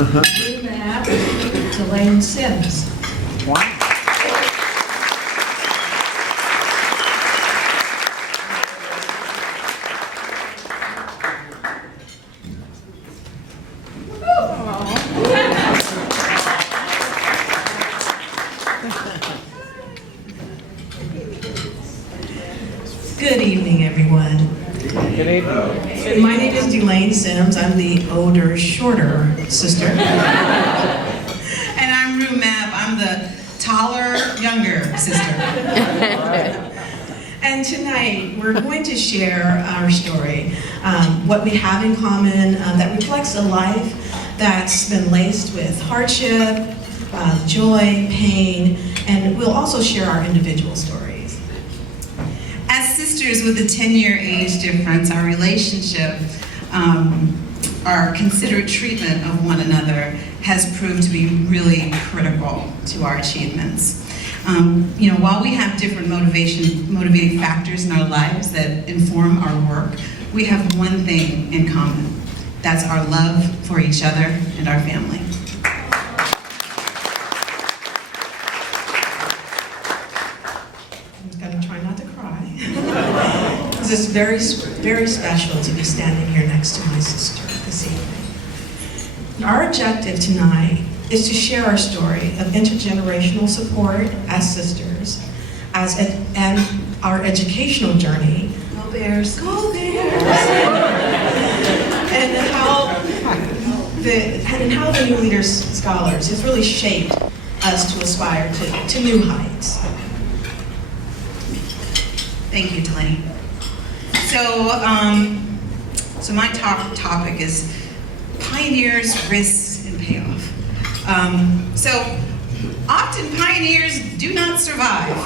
Blue map, Delane Sims. Wow. Good evening, everyone. Good evening. My name is Delane Sims. I'm the older, shorter sister. And I'm Rue Mab. I'm the taller, younger sister. And tonight, we're going to share our story, what we have in common that reflects a life that's been laced with hardship, joy, pain, and we'll also share our individual stories. As sisters with a 10-year age difference, our relationship, our considerate treatment of one another has proved to be really critical to our achievements. While we have different motivating factors in our lives that inform our work, we have one thing in common. That's our love for each other and our family. I'm gonna try not to cry. It's very, very special to be standing here next to my sister this evening. Our objective tonight is to share our story of intergenerational support as sisters, and our educational journey. Go Bears! Go Bears! and how the New Leaders Scholars has really shaped us to aspire to new heights. Thank you, Delane. So my topic is pioneers, risks, and payoff. So often pioneers do not survive.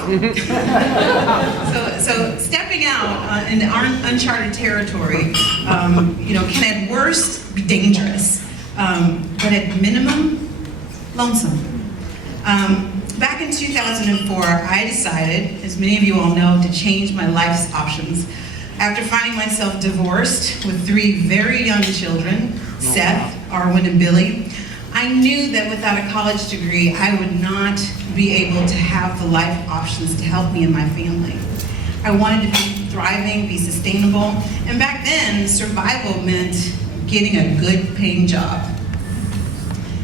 so stepping out into uncharted territory, can at worst be dangerous, but at minimum, lonesome. Back in 2004, I decided, as many of you all know, to change my life's options. After finding myself divorced with 3 very young children, Seth, Arwen, and Billy, I knew that without a college degree, I would not be able to have the life options to help me and my family. I wanted to be thriving, be sustainable, and back then, survival meant getting a good paying job.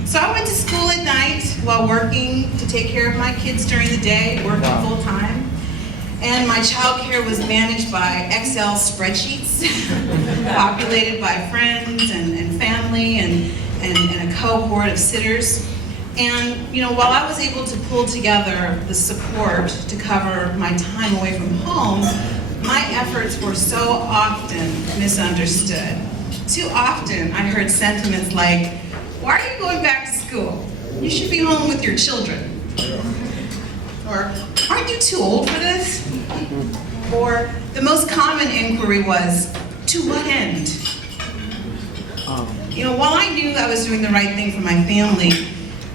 So I went to school at night while working to take care of my kids during the day, working full time. And my childcare was managed by Excel spreadsheets, populated by friends and family and a cohort of sitters. And while I was able to pull together the support to cover my time away from home, my efforts were so often misunderstood. Too often I heard sentiments like, "Why are you going back to school? You should be home with your children." Or, "Aren't you too old for this?" Or the most common inquiry was, "To what end?" While I knew I was doing the right thing for my family,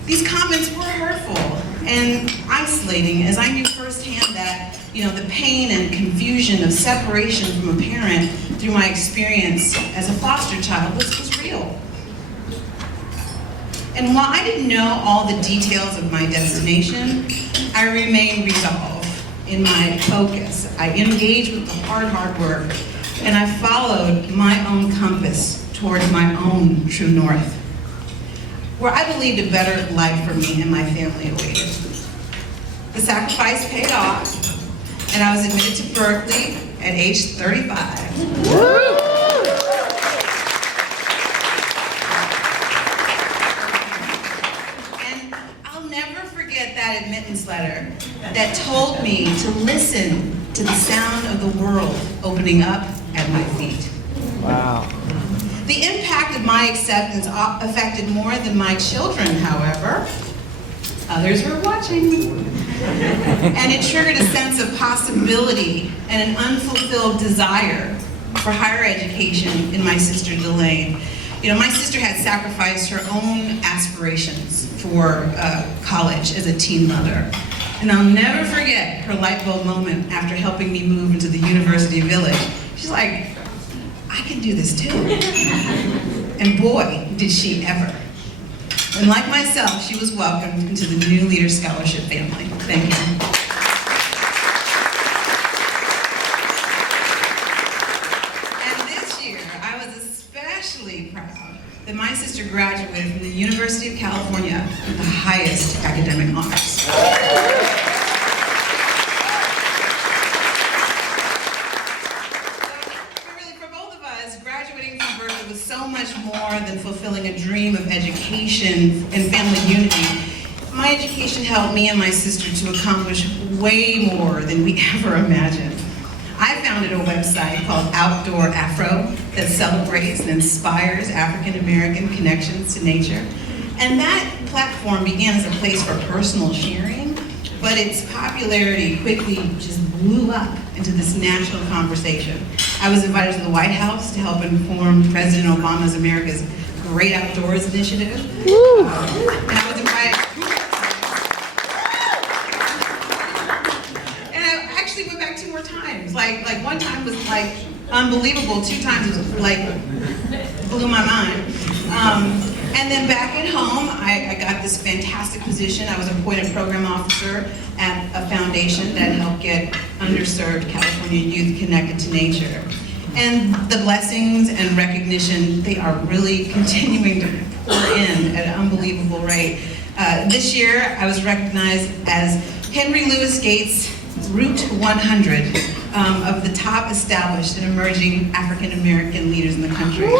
these comments were hurtful and isolating, as I knew firsthand that the pain and confusion of separation from a parent through my experience as a foster child was real. And while I didn't know all the details of my destination, I remained resolved in my focus. I engaged with the hard work, and I followed my own compass toward my own true north, where I believed a better life for me and my family awaited. The sacrifice paid off, and I was admitted to Berkeley at age 35. And I'll never forget that admittance letter that told me to listen to the sound of the world opening up at my feet. Wow. The impact of my acceptance affected more than my children, however. Others were watching. And it triggered a sense of possibility and an unfulfilled desire for higher education in my sister Delane. My sister had sacrificed her own aspirations for college as a teen mother. And I'll never forget her light bulb moment after helping me move into the University Village. She's like, "I can do this too." And boy, did she ever. And like myself, she was welcomed into the New Leader Scholarship family. Thank you. And this year, I was especially proud that my sister graduated from the University of California with the highest academic honors. Graduating from Berkeley was so much more than fulfilling a dream of education and family unity. My education helped me and my sister to accomplish way more than we ever imagined. I founded a website called Outdoor Afro that celebrates and inspires African American connections to nature. And that platform began as a place for personal sharing, but its popularity quickly just blew up into this national conversation. I was invited to the White House to help inform President Obama's America's Great Outdoors Initiative. And I was invited, and I actually went back 2 more times. Like one time was like unbelievable, 2 times was like blew my mind. And then back at home, I got this fantastic position. I was appointed program officer at a foundation that helped get underserved California youth connected to nature. And the blessings and recognition, they are really continuing to pour in at an unbelievable rate. This year, I was recognized as Henry Louis Gates' Route 100 of the top established and emerging African American leaders in the country.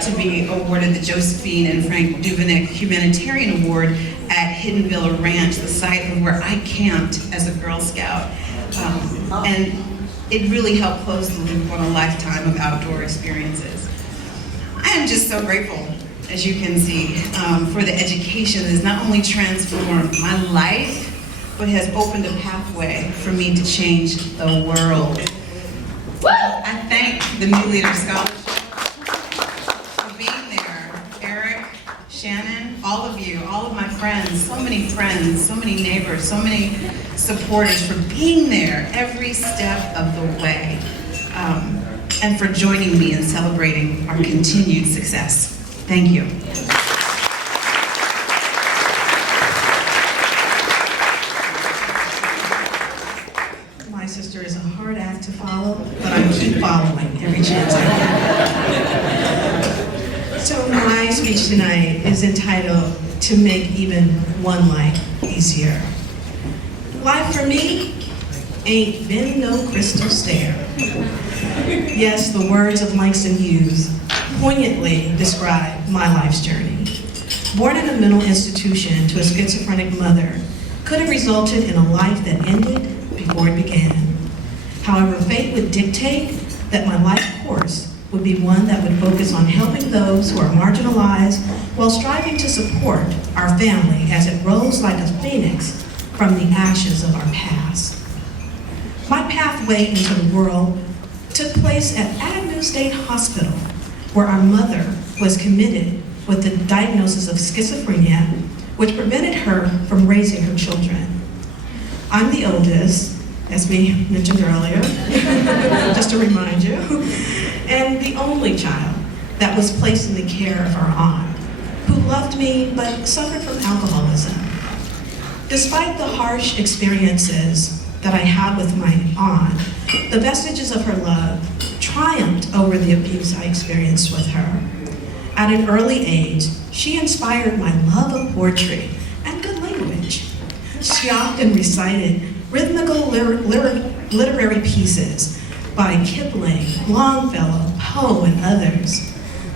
To be awarded the Josephine and Frank Duveneck Humanitarian Award at Hiddenville Ranch, the site of where I camped as a Girl Scout. And it really helped close the loop on a lifetime of outdoor experiences. I am just so grateful, as you can see, for the education that has not only transformed my life, but has opened a pathway for me to change the world. I thank the New Leader Scholarship. Shannon, all of you, all of my friends, so many neighbors, so many supporters for being there every step of the way, and for joining me in celebrating our continued success. Thank you. My sister is a hard act to follow, but I keep following every chance I get. So my speech tonight is entitled, To Make Even One Life Easier. Life for me ain't been no crystal stair. Yes, the words of Langston Hughes poignantly describe my life's journey. Born in a mental institution to a schizophrenic mother could have resulted in a life that ended before it began. However, fate would dictate that my life course would be one that would focus on helping those who are marginalized while striving to support our family as it rose like a phoenix from the ashes of our past. My pathway into the world took place at Agnew State Hospital, where our mother was committed with the diagnosis of schizophrenia, which prevented her from raising her children. I'm the oldest, as we mentioned earlier, just to remind you, and the only child that was placed in the care of our aunt, who loved me but suffered from alcoholism. Despite the harsh experiences that I had with my aunt, the vestiges of her love triumphed over the abuse I experienced with her. At an early age, she inspired my love of poetry and good language. She often recited rhythmical literary pieces by Kipling, Longfellow, Poe, and others.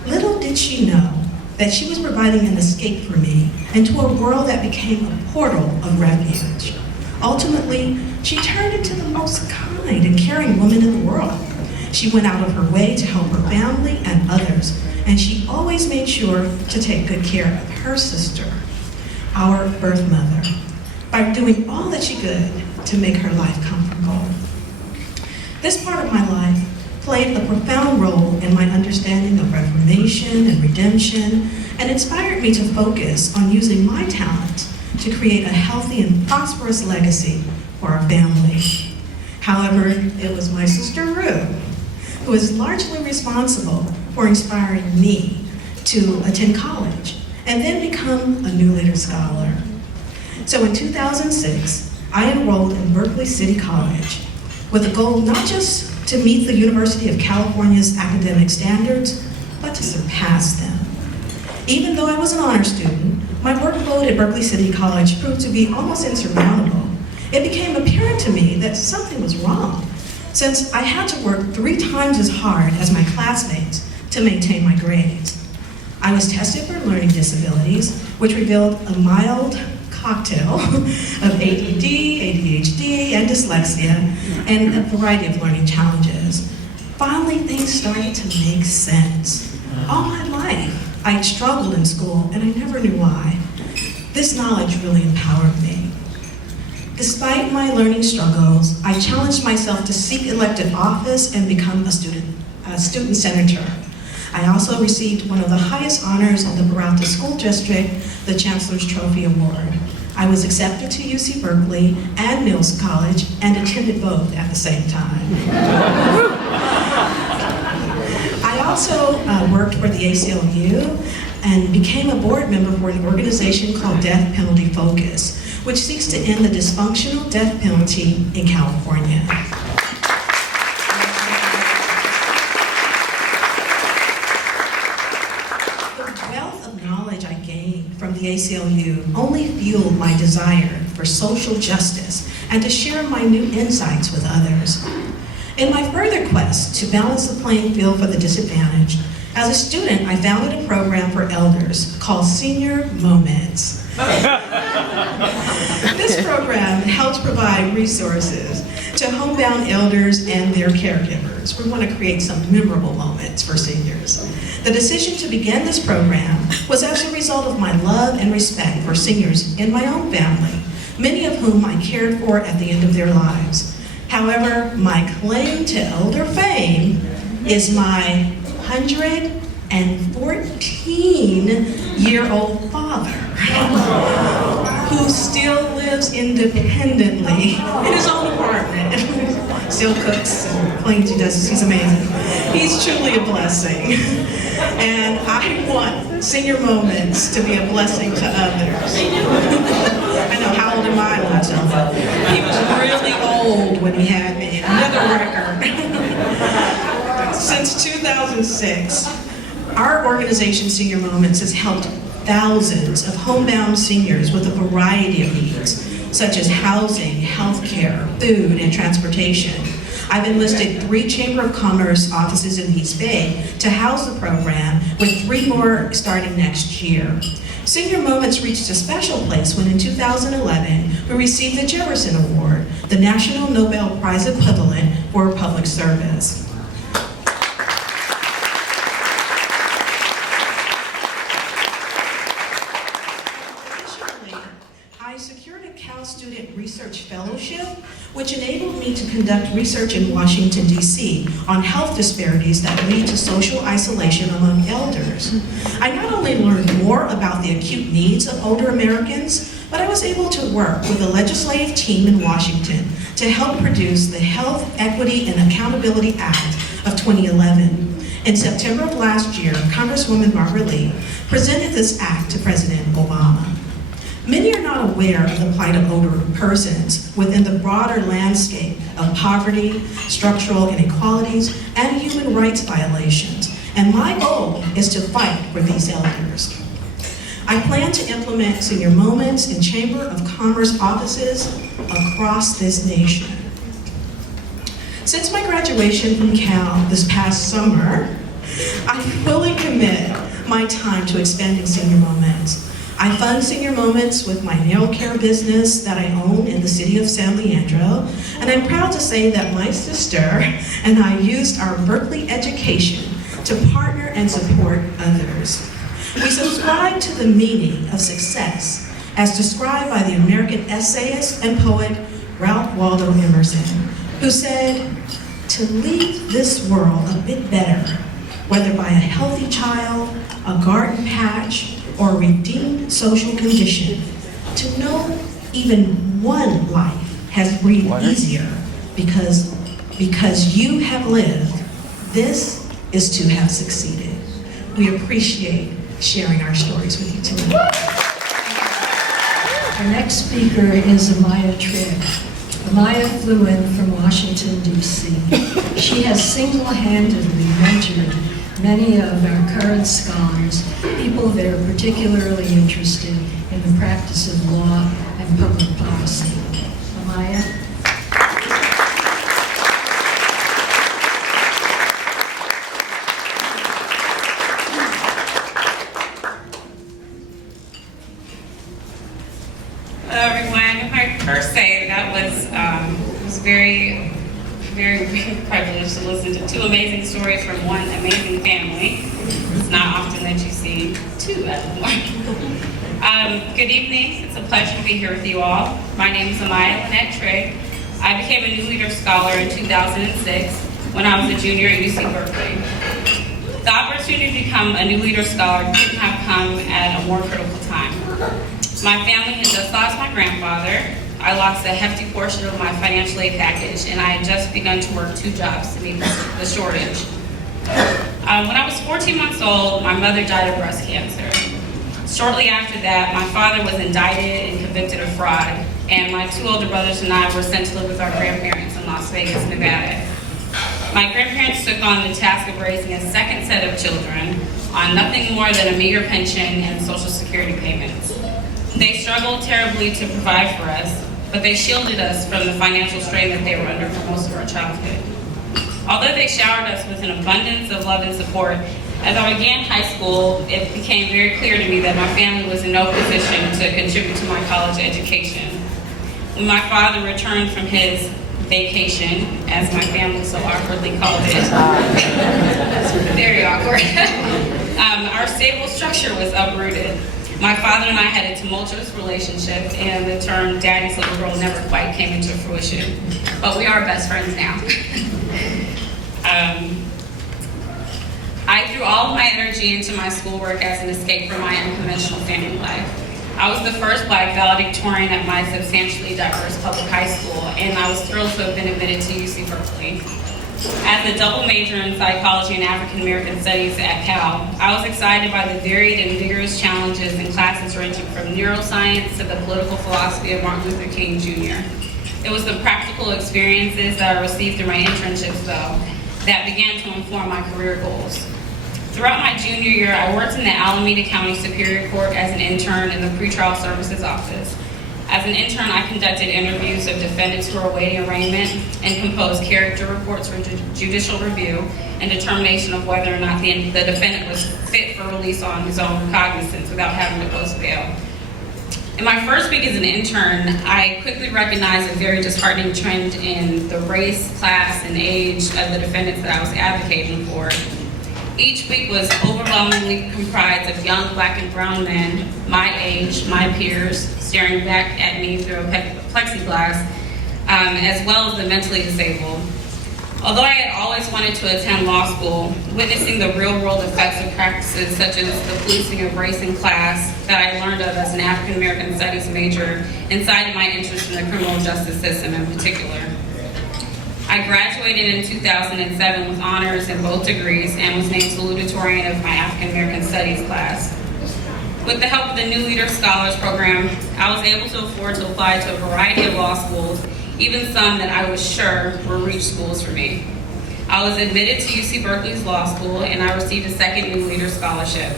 Little did she know that she was providing an escape for me into a world that became a portal of refuge. Ultimately, she turned into the most kind and caring woman in the world. She went out of her way to help her family and others, and she always made sure to take good care of her sister, our birth mother, by doing all that she could to make her life comfortable. This part of my life played a profound role in my understanding of reformation and redemption, and inspired me to focus on using my talent to create a healthy and prosperous legacy for our family. However, it was my sister Rue who is largely responsible for inspiring me to attend college and then become a New Leader Scholar. So in 2006, I enrolled in Berkeley City College with a goal not just to meet the University of California's academic standards, but to surpass them. Even though I was an honor student, my workload at Berkeley City College proved to be almost insurmountable. It became apparent to me that something was wrong, since I had to work 3 times as hard as my classmates to maintain my grades. I was tested for learning disabilities, which revealed a mild cocktail of ADD, ADHD, and dyslexia, and a variety of learning challenges. Finally, things started to make sense. All my life, I had struggled in school, and I never knew why. This knowledge really empowered me. Despite my learning struggles, I challenged myself to seek elected office and become a student senator. I also received one of the highest honors of the Peralta School District, the Chancellor's Trophy Award. I was accepted to UC Berkeley and Mills College and attended both at the same time. I also worked for the ACLU and became a board member for an organization called Death Penalty Focus, which seeks to end the dysfunctional death penalty in California. From the ACLU only fueled my desire for social justice and to share my new insights with others. In my further quest to balance the playing field for the disadvantaged, as a student, I founded a program for elders called Senior Moments. This program helps provide resources to homebound elders and their caregivers. We want to create some memorable moments for seniors. The decision to begin this program was as a result of my love and respect for seniors in my own family, many of whom I cared for at the end of their lives. However, my claim to elder fame is my 114-year-old father, who still lives independently in his own apartment, still cooks and cleans. He's amazing. He's truly a blessing. And I want Senior Moments to be a blessing to others. I know, how old am I myself? He was really old when he had me. Another record. Since 2006, our organization, Senior Moments, has helped thousands of homebound seniors with a variety of needs, such as housing, healthcare, food, and transportation. I've enlisted 3 Chamber of Commerce offices in the East Bay to house the program, with 3 more starting next year. Senior Moments reached a special place when in 2011, we received the Jefferson Award, the National Nobel Prize equivalent for public service. I secured a Cal Student Research Fellowship, which enabled me to conduct research in Washington, D.C. on health disparities that lead to social isolation among elders. I not only learned more about the acute needs of older Americans, but I was able to work with a legislative team in Washington to help produce the Health, Equity, and Accountability Act of 2011. In September of last year, Congresswoman Barbara Lee presented this act to President Obama. Many are not aware of the plight of older persons within the broader landscape of poverty, structural inequalities, and human rights violations, and my goal is to fight for these elders. I plan to implement Senior Moments in Chamber of Commerce offices across this nation. Since my graduation from Cal this past summer, I fully commit my time to expanding Senior Moments. I fund Senior Moments with my nail care business that I own in the city of San Leandro, and I'm proud to say that my sister and I used our Berkeley education to partner and support others. We subscribe to the meaning of success as described by the American essayist and poet Ralph Waldo Emerson, who said, to leave this world a bit better, whether by a healthy child, a garden patch, or a redeemed social condition. To know even one life has breathed easier because you have lived, this is to have succeeded. We appreciate sharing our stories with you tonight. Our next speaker is Amaya Trigg. Amaya flew in from Washington, D.C. She has single-handedly mentored many of our current scholars, people that are particularly interested in the practice of law and public policy. Amaya? Hello everyone. If I first say that was very, very privileged to listen to two amazing stories from one amazing family. It's not often that you see two at one. Good evening. It's a pleasure to be here with you all. My name is Amaya Trigg. I became a New Leader Scholar in 2006 when I was a junior at UC Berkeley. The opportunity to become a New Leader Scholar couldn't have come at a more critical time. My family had just lost my grandfather. I lost a hefty portion of my financial aid package, and I had just begun to work 2 jobs to meet the shortage. When I was 14 months old, my mother died of breast cancer. Shortly after that, my father was indicted and convicted of fraud, and my 2 older brothers and I were sent to live with our grandparents in Las Vegas, Nevada. My grandparents took on the task of raising a second set of children on nothing more than a meager pension and Social Security payments. They struggled terribly to provide for us, but they shielded us from the financial strain that they were under for most of our childhood. Although they showered us with an abundance of love and support, as I began high school, it became very clear to me that my family was in no position to contribute to my college education. When my father returned from his vacation, as my family so awkwardly called it, very awkward, our stable structure was uprooted. My father and I had a tumultuous relationship, and the term daddy's little girl never quite came into fruition. But we are best friends now. I threw all of my energy into my schoolwork as an escape from my unconventional family life. I was the first Black valedictorian at my substantially diverse public high school, and I was thrilled to have been admitted to UC Berkeley. As a double major in psychology and African American studies at Cal, I was excited by the varied and vigorous challenges in classes ranging from neuroscience to the political philosophy of Martin Luther King Jr. It was the practical experiences that I received through my internships, though, that began to inform my career goals. Throughout my junior year, I worked in the Alameda County Superior Court as an intern in the Pretrial Services Office. As an intern, I conducted interviews of defendants who were awaiting arraignment and composed character reports for judicial review and determination of whether or not the defendant was fit for release on his own recognizance without having to post bail. In my first week as an intern, I quickly recognized a very disheartening trend in the race, class, and age of the defendants that I was advocating for. Each week was overwhelmingly comprised of young Black and brown men, my age, my peers, staring back at me through a plexiglass, as well as the mentally disabled. Although I had always wanted to attend law school, witnessing the real-world effects of practices such as the policing of race and class that I learned of as an African American Studies major incited my interest in the criminal justice system in particular. I graduated in 2007 with honors in both degrees and was named salutatorian of my African American Studies class. With the help of the New Leader Scholars Program, I was able to afford to apply to a variety of law schools, even some that I was sure were reach schools for me. I was admitted to UC Berkeley's law school, and I received a second New Leader Scholarship.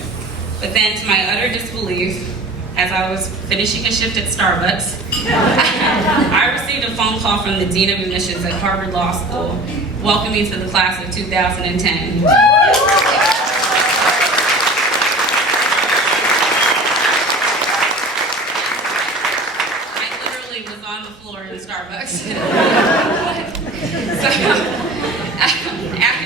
But then, to my utter disbelief, as I was finishing a shift at Starbucks, I received a phone call from the Dean of Admissions at Harvard Law School, welcoming me to the class of 2010. I literally was on the floor in Starbucks.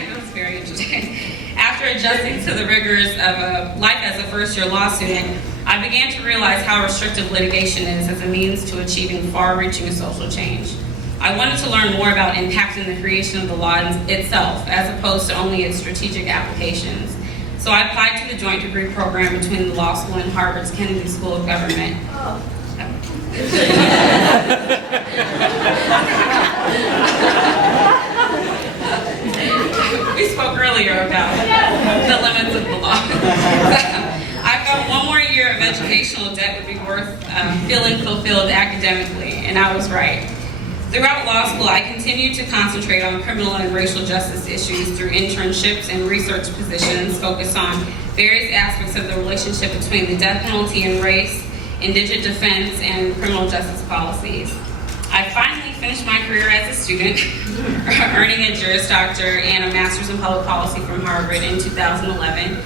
It was very interesting. After adjusting to the rigors of life as a first-year law student, I began to realize how restrictive litigation is as a means to achieving far-reaching social change. I wanted to learn more about impacting the creation of the law itself, as opposed to only its strategic applications. So I applied to the joint degree program between the law school and Harvard's Kennedy School of Government. We spoke earlier about the limits of the law. I felt one more year of educational debt would be worth feeling fulfilled academically, and I was right. Throughout law school, I continued to concentrate on criminal and racial justice issues through internships and research positions focused on various aspects of the relationship between the death penalty and race, indigent defense, and criminal justice policies. I finally finished my career as a student, earning a Juris Doctor and a Master's in Public Policy from Harvard in 2011.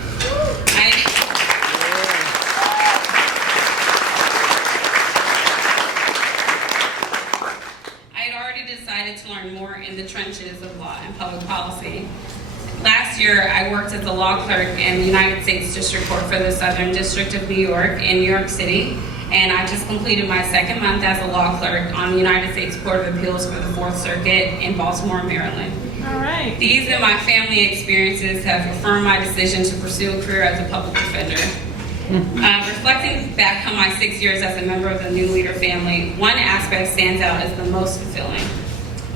Decided to learn more in the trenches of law and public policy. Last year, I worked as a law clerk in the United States District Court for the Southern District of New York in New York City, and I just completed my second month as a law clerk on the United States Court of Appeals for the Fourth Circuit in Baltimore, Maryland. All right. These and my family experiences have affirmed my decision to pursue a career as a public defender. Reflecting back on my 6 years as a member of the New Leader family, one aspect stands out as the most fulfilling.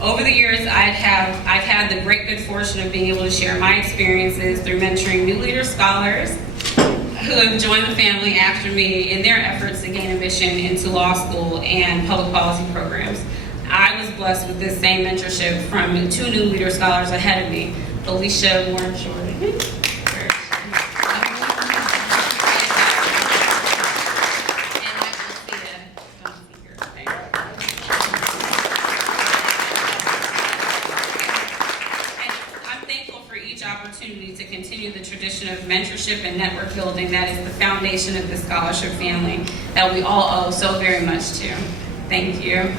Over the years, I've had the great good fortune of being able to share my experiences through mentoring New Leader scholars who have joined the family after me in their efforts to gain admission into law school and public policy programs. I was blessed with this same mentorship from two New Leader scholars ahead of me, Felicia Warren Jordan. Opportunity to continue the tradition of mentorship and network building that is the foundation of the scholarship family that we all owe so very much to. Thank you.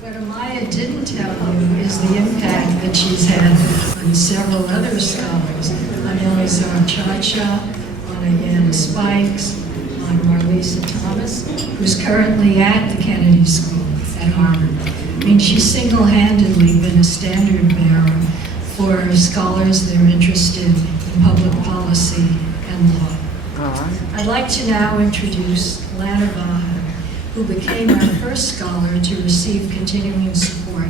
What Amaya didn't tell you is the impact that she's had on several other scholars, on Elizar Chacha, on Ann Spikes, on Marlisa Thomas, who's currently at the Kennedy School at Harvard. I mean, she's single-handedly been a standard bearer for scholars that are interested in public policy and law. I'd like to now introduce Lana Baha, who became our first scholar to receive continuing support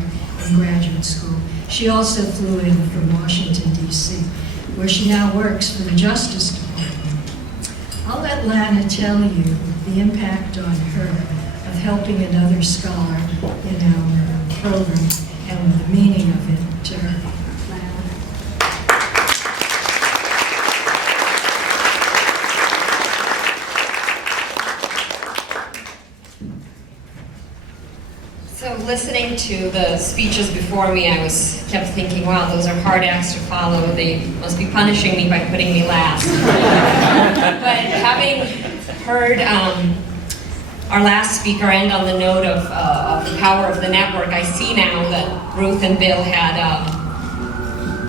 in graduate school. She also flew in from Washington, D.C., where she now works for the Justice Department. I'll let Lana tell you the impact on her of helping another scholar in our program and the meaning of it to her. Lana. So listening to the speeches before me, I kept thinking, wow, those are hard acts to follow. They must be punishing me by putting me last. But having heard our last speaker end on the note of the power of the network, I see now that Ruth and Bill had,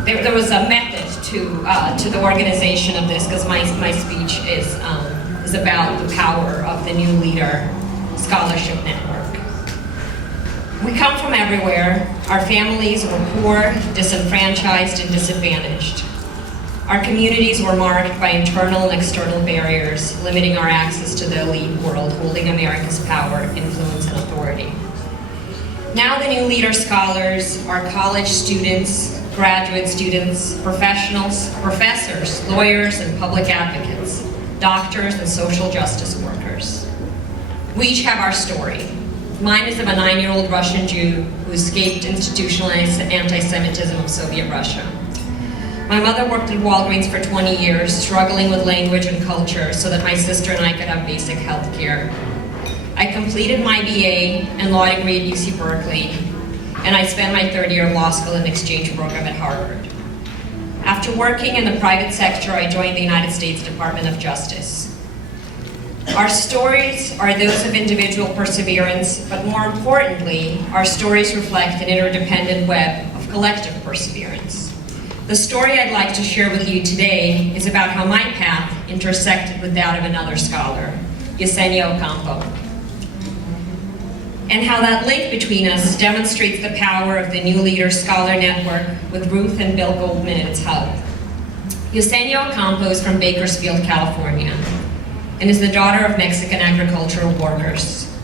there was a method to the organization of this, because my speech is about the power of the New Leader Scholarship Network. We come from everywhere. Our families were poor, disenfranchised, and disadvantaged. Our communities were marked by internal and external barriers, limiting our access to the elite world, holding America's power, influence, and authority. Now the New Leader scholars are college students, graduate students, professionals, professors, lawyers, and public advocates, doctors, and social justice workers. We each have our story. Mine is of a 9-year-old Russian Jew who escaped institutional anti-Semitism of Soviet Russia. My mother worked at Walgreens for 20 years, struggling with language and culture so that my sister and I could have basic health care. I completed my BA and law degree at UC Berkeley, and I spent my third year of law school in an exchange program at Harvard. After working in the private sector, I joined the United States Department of Justice. Our stories are those of individual perseverance, but more importantly, our stories reflect an interdependent web of collective perseverance. The story I'd like to share with you today is about how my path intersected with that of another scholar, Yesenia Ocampo, and how that link between us demonstrates the power of the New Leaders Scholar Network with Ruth and Bill Goldman at its hub. Yesenia Ocampo is from Bakersfield, California, and is the daughter of Mexican agricultural workers.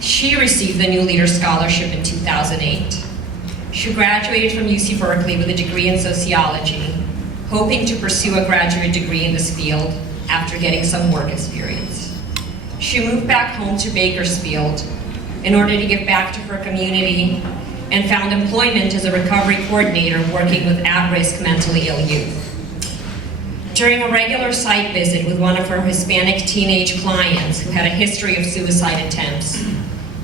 She received the New Leaders Scholarship in 2008. She graduated from UC Berkeley with a degree in sociology, hoping to pursue a graduate degree in this field after getting some work experience. She moved back home to Bakersfield in order to give back to her community and found employment as a recovery coordinator working with at-risk mentally ill youth. During a regular site visit with one of her Hispanic teenage clients who had a history of suicide attempts,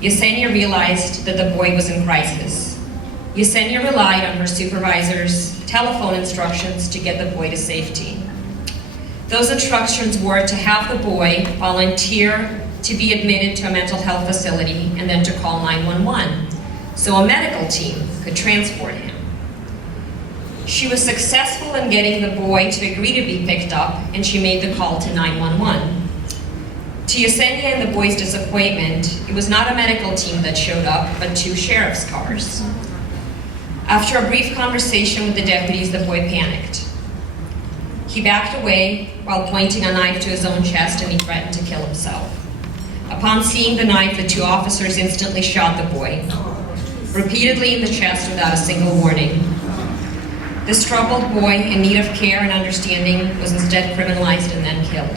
Yesenia realized that the boy was in crisis. Yesenia relied on her supervisor's telephone instructions to get the boy to safety. Those instructions were to have the boy volunteer to be admitted to a mental health facility and then to call 911 so a medical team could transport him. She was successful in getting the boy to agree to be picked up, and she made the call to 911. To Yesenia and the boy's disappointment, it was not a medical team that showed up, but 2 sheriff's cars. After a brief conversation with the deputies, the boy panicked. He backed away while pointing a knife to his own chest, and he threatened to kill himself. Upon seeing the knife, the 2 officers instantly shot the boy, repeatedly in the chest without a single warning. This troubled boy, in need of care and understanding, was instead criminalized and then killed.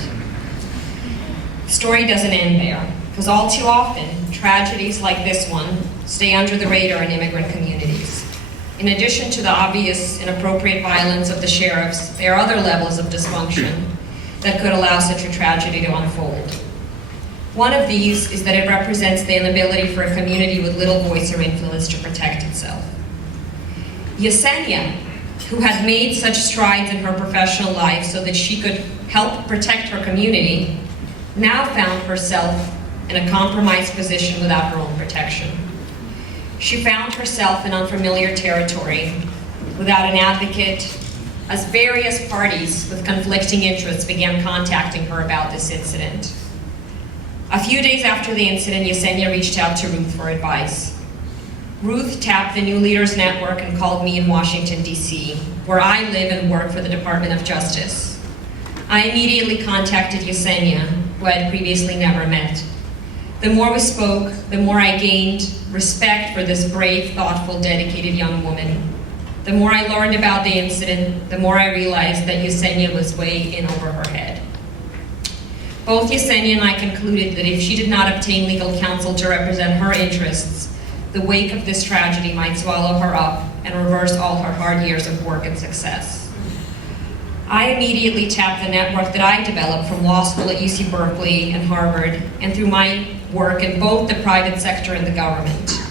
The story doesn't end there, because all too often, tragedies like this one stay under the radar in immigrant communities. In addition to the obvious inappropriate violence of the sheriffs, there are other levels of dysfunction that could allow such a tragedy to unfold. One of these is that it represents the inability for a community with little voice or influence to protect itself. Yesenia, who had made such strides in her professional life so that she could help protect her community, now found herself in a compromised position without her own protection. She found herself in unfamiliar territory, without an advocate, as various parties with conflicting interests began contacting her about this incident. A few days after the incident, Yesenia reached out to Ruth for advice. Ruth tapped the New Leaders Network and called me in Washington, D.C., where I live and work for the Department of Justice. I immediately contacted Yesenia, who I had previously never met. The more we spoke, the more I gained respect for this brave, thoughtful, dedicated young woman. The more I learned about the incident, the more I realized that Yesenia was way in over her head. Both Yesenia and I concluded that if she did not obtain legal counsel to represent her interests, the wake of this tragedy might swallow her up and reverse all her hard years of work and success. I immediately tapped the network that I developed from law school at UC Berkeley and Harvard, and through my work in both the private sector and the government.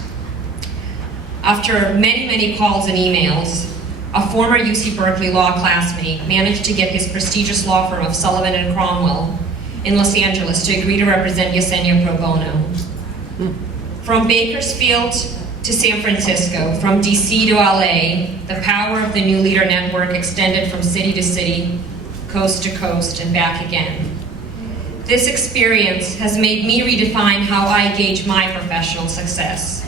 After many calls and emails, a former UC Berkeley law classmate managed to get his prestigious law firm of Sullivan and Cromwell in Los Angeles to agree to represent Yesenia pro bono. From Bakersfield to San Francisco, from DC to LA, the power of the New Leader Network extended from city to city, coast to coast, and back again. This experience has made me redefine how I gauge my professional success.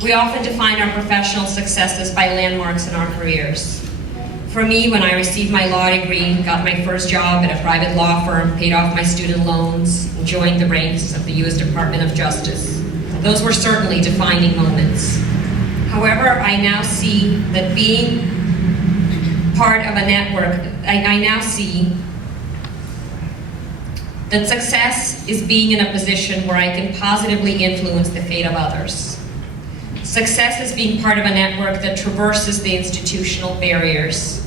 We often define our professional successes by landmarks in our careers. For me, when I received my law degree, got my first job at a private law firm, paid off my student loans, and joined the ranks of the US Department of Justice, those were certainly defining moments. However, I now see that being part of a network, I now see that success is being in a position where I can positively influence the fate of others. Success is being part of a network that traverses the institutional barriers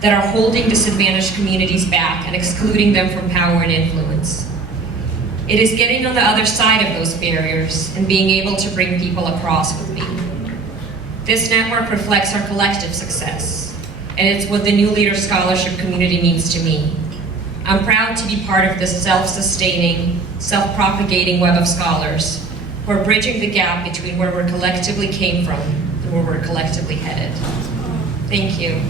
that are holding disadvantaged communities back and excluding them from power and influence. It is getting on the other side of those barriers and being able to bring people across with me. This network reflects our collective success, and it's what the New Leader Scholarship community means to me. I'm proud to be part of this self-sustaining, self-propagating web of scholars who are bridging the gap between where we collectively came from and where we're collectively headed. Thank you. Here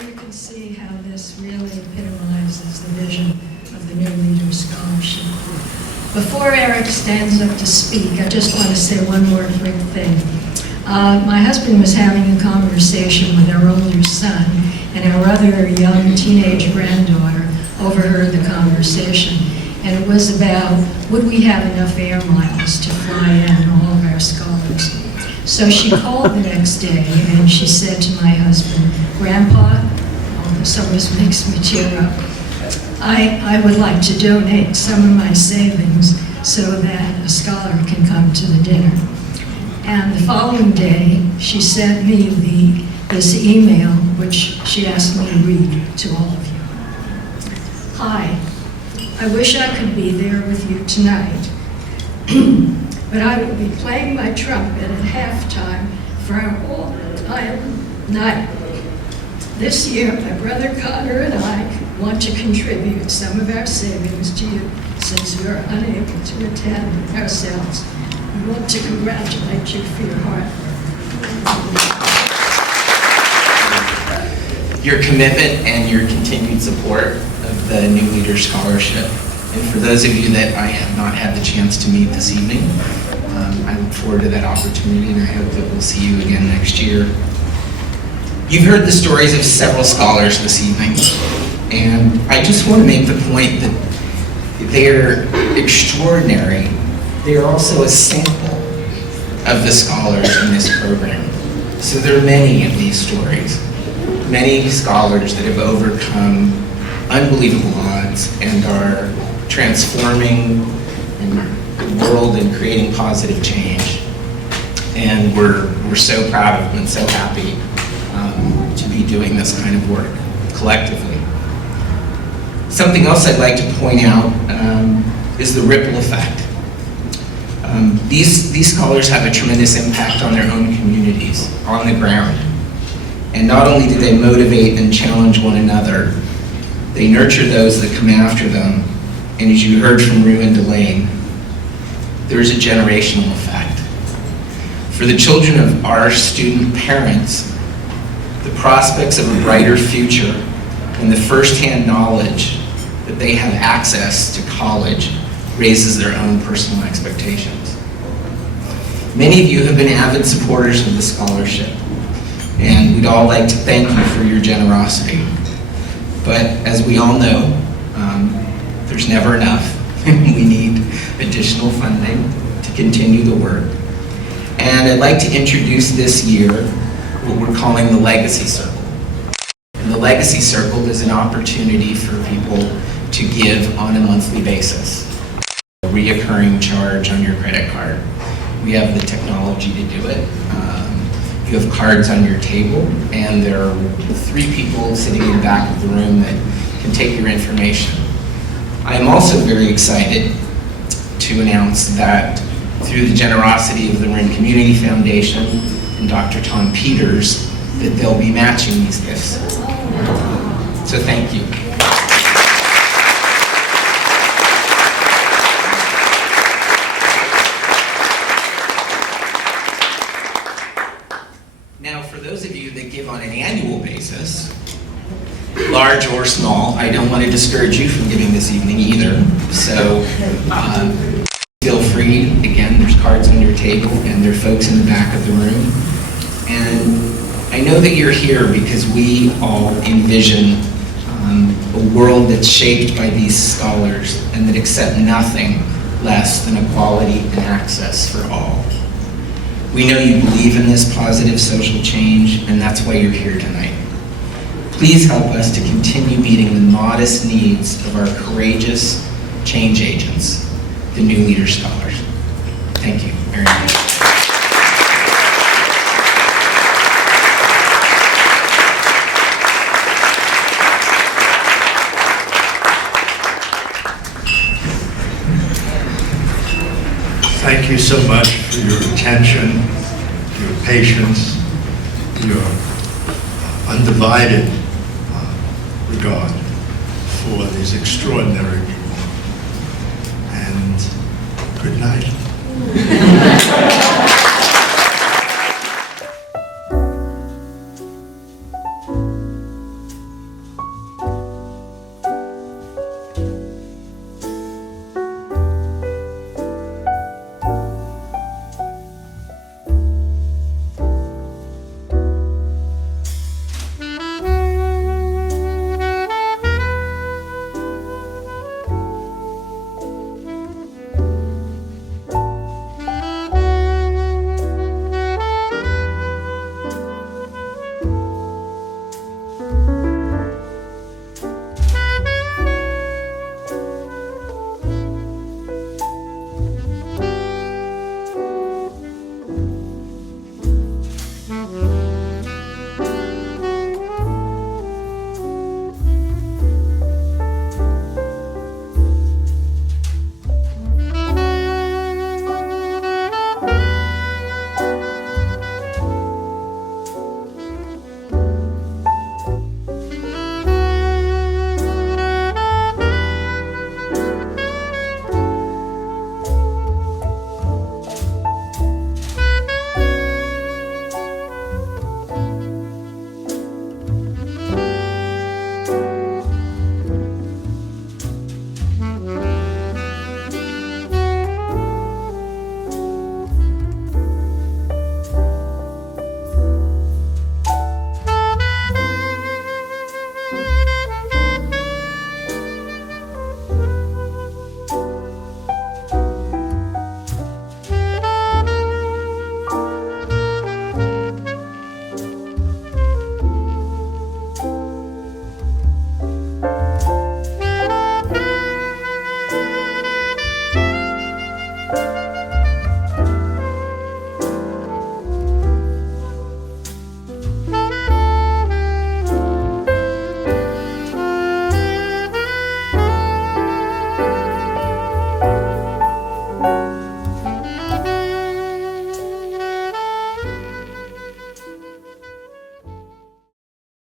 you can see how this really epitomizes the vision of the New Leader Scholarship. Before Eric stands up to speak, I just want to say one more quick thing. My husband was having a conversation with our older son, and our other young teenage granddaughter overheard the conversation. And it was about, would we have enough air miles to fly in all of our scholars? So she called the next day and she said to my husband, Grandpa, oh, this always makes me tear up, I would like to donate some of my savings so that a scholar can come to the dinner. And the following day, she sent me this email, which she asked me to read to all of you. Hi, I wish I could be there with you tonight, but I will be playing my trumpet at halftime for our all-time night. This year, my brother Connor and I want to contribute some of our savings to you since we are unable to attend ourselves. We want to congratulate you for your hard work. Your commitment and your continued support of the New Leader Scholarship. And for those of you that I have not had the chance to meet this evening, I look forward to that opportunity, and I hope that we'll see you again next year. You've heard the stories of several scholars this evening, and I just want to make the point that they're extraordinary. They are also a sample of the scholars in this program. So there are many of these stories, many scholars that have overcome unbelievable odds and are transforming the world and creating positive change. And we're so proud of them and so happy to be doing this kind of work collectively. Something else I'd like to point out is the ripple effect. These scholars have a tremendous impact on their own communities, on the ground. And not only do they motivate and challenge one another, they nurture those that come after them. And as you heard from Rue and Delane, there's a generational effect. For the children of our student parents, the prospects of a brighter future and the firsthand knowledge that they have access to college raises their own personal expectations. Many of you have been avid supporters of the scholarship, and we'd all like to thank you for your generosity. But as we all know, there's never enough. We need additional funding to continue the work. And I'd like to introduce this year what we're calling the Legacy Circle. And the Legacy Circle is an opportunity for people to give on a monthly basis. A reoccurring charge on your credit card. We have the technology to do it. You have cards on your table, and there are 3 people sitting in the back of the room that can take your information. I'm also very excited to announce that through the generosity of the Marin Community Foundation and Dr. Tom Peters, that they'll be matching these gifts. So thank you. Now, for those of you that give on an annual basis, large or small, I don't want to discourage you from giving this evening either. So feel free. Again, there's cards on your table, and there are folks in the back of the room. And I know that you're here because we all envision a world that's shaped by these scholars and that accept nothing less than equality and access for all. We know you believe in this positive social change, and that's why you're here tonight. Please help us to continue meeting the modest needs of our courageous change agents, the New Leader Scholars. Thank you very much. Thank you so much for your attention, your patience, your undivided regard for these extraordinary people. And good night.